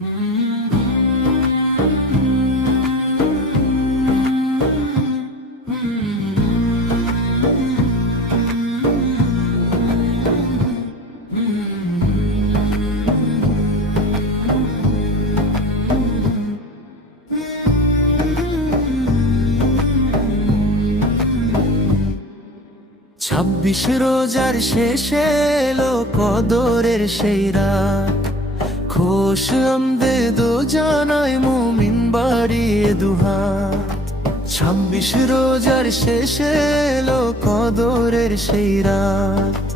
26 রোজার শেষে এলো কদরের সেই রাত, খুশ আমদেদ জানাই মুমিন বাড়িয়ে দুহাত। 26 রোজার শেষে এলো কদরের সেই রাত,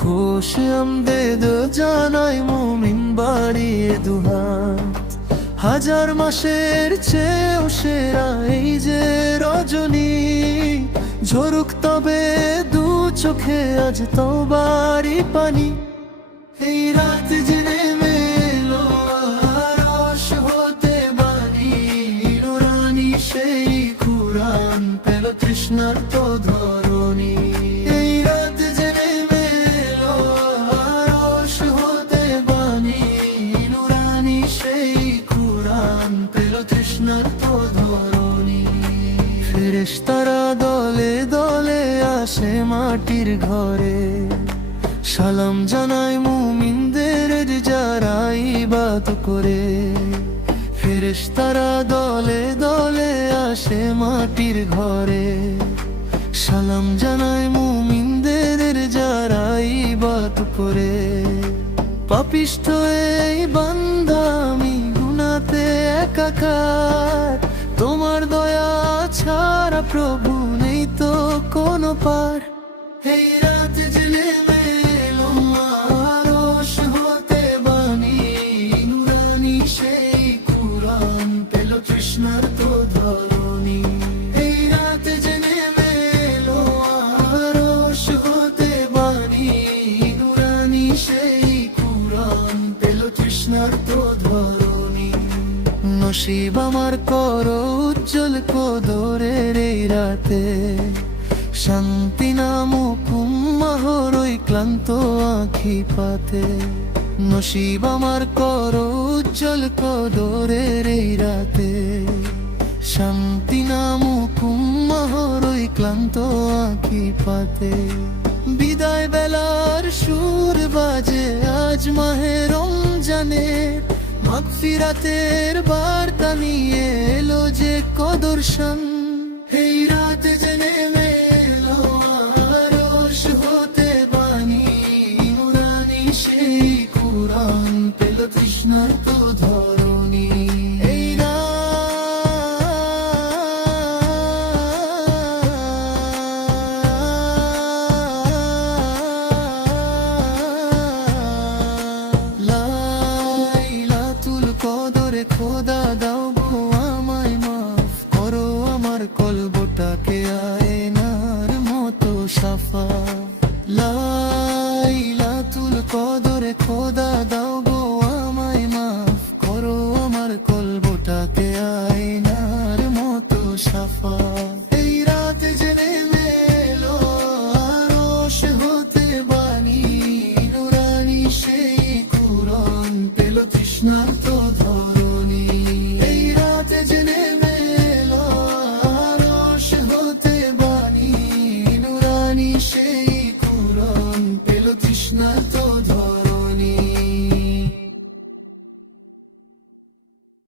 খুশ আমদেদ জানাই মুমিন বাড়িয়ে দুহাত। হাজার মাসের চেয়েও সেরা এই যে রজনী, ঝরুক তবে দু চোখে আজ তওবারি পানি। এই রাত জেনে মেলো আরশ হতে বাণী, নুরানি সেই কুরআন পেল তৃষ্ণার তো ধরণী। এই রাত জেনে মেলো আরশ হতে বাণী, নুরানি সেই কুরআন পেল তৃষ্ণার তো ধরণী। ফেরেশতারা দলে দলে আসে মাটির ঘরে, সালাম জানায় মুমিনদের যারা ইবাদত করে। ফেরেশতারা দলে দলে আসে মাটির ঘরে, সালাম জানায় মুমিনদের যারা ইবাদত করে। পাপিষ্ঠ এই বান্দা আমি গুনাতে একাকার, তোমার দয়া ছাড়া প্রভু নেই তো কোনো পার। এই রাত জেনে মেলো আরশ হতে বাণী, নুরানি সেই কুরআন পেল তৃষ্ণার তো ধরণী। এই রাত জেনে মেলো আরশ হতে বাণী, নুরানি সেই কুরআন পেল তৃষ্ণার তো ধরণী। নসিব আমার করো উজ্জ্বল কদরের এই রাতে, শান্তি নামুক উম্মাহর ওই ক্লান্ত আঁখি পাতে। নসিব আমার করো উজ্জ্বল কদরের এই রাতে, শান্তি নামুক উম্মাহর ওই ক্লান্ত আঁখি পাতে। বিদায় বেলার সুর বাজে আজ মাহে রমজানের, মাগফিরাতের বার্তা নিয়ে এলো যে কদর শান। এই রাত জেনে মেলো আরশ হতে বাণী, নুরানি সেই কুরআন পেল তৃষ্ণার তো ধরণী।